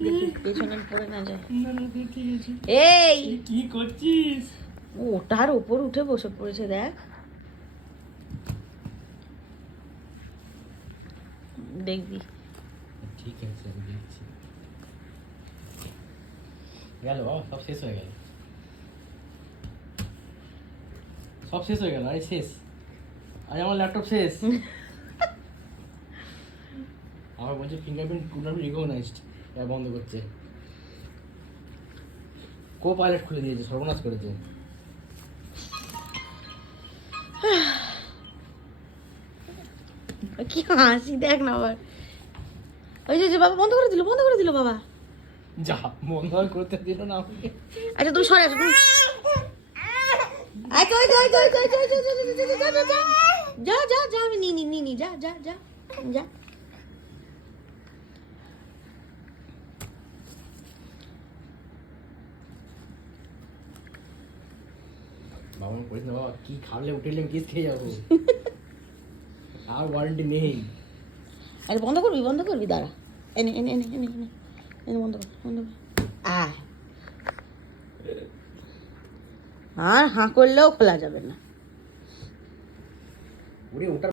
দেখি পেছনে পড়ে না যায় এই কি করছিস? ওটার উপর উঠে বসে পড়েছে দেখ। দেখবি। ঠিক আছে আমি দেখছি। গেল বাবা সব শেষ হয়ে গেল। সব শেষ হয়ে গেল আরে শেষ। আজ আমার ল্যাপটপ শেষ। আমার বলছে ফিঙ্গারপ্রিন্ট কুনার রিকগনাইজড বন্ধ করছে কো পাইলট খুলে দিয়েছে সর্বনাশ করেছে কি হাসি দেখ না আবার ওই যে বাবা বন্ধ করে দিল বন্ধ করে দিল বাবা যা বন্ধ করতে দিল না আচ্ছা তুমি সরে আসো তুমি যা যা যা আমি নি নিনি যা যা যা যা বাবা আমি না বাবা কি খাওয়ালে উঠেলে কিস খেয়ে যাব? আর ওয়ারেন্টি নেই। আরে বন্ধ করবি বন্ধ করবি দাঁড়া। এনে এনে এনে এনে এনে এনে বন্ধ কর বন্ধ কর। আয়। আর হাঁ করলেও খোলা যাবে না। ওরে ওটা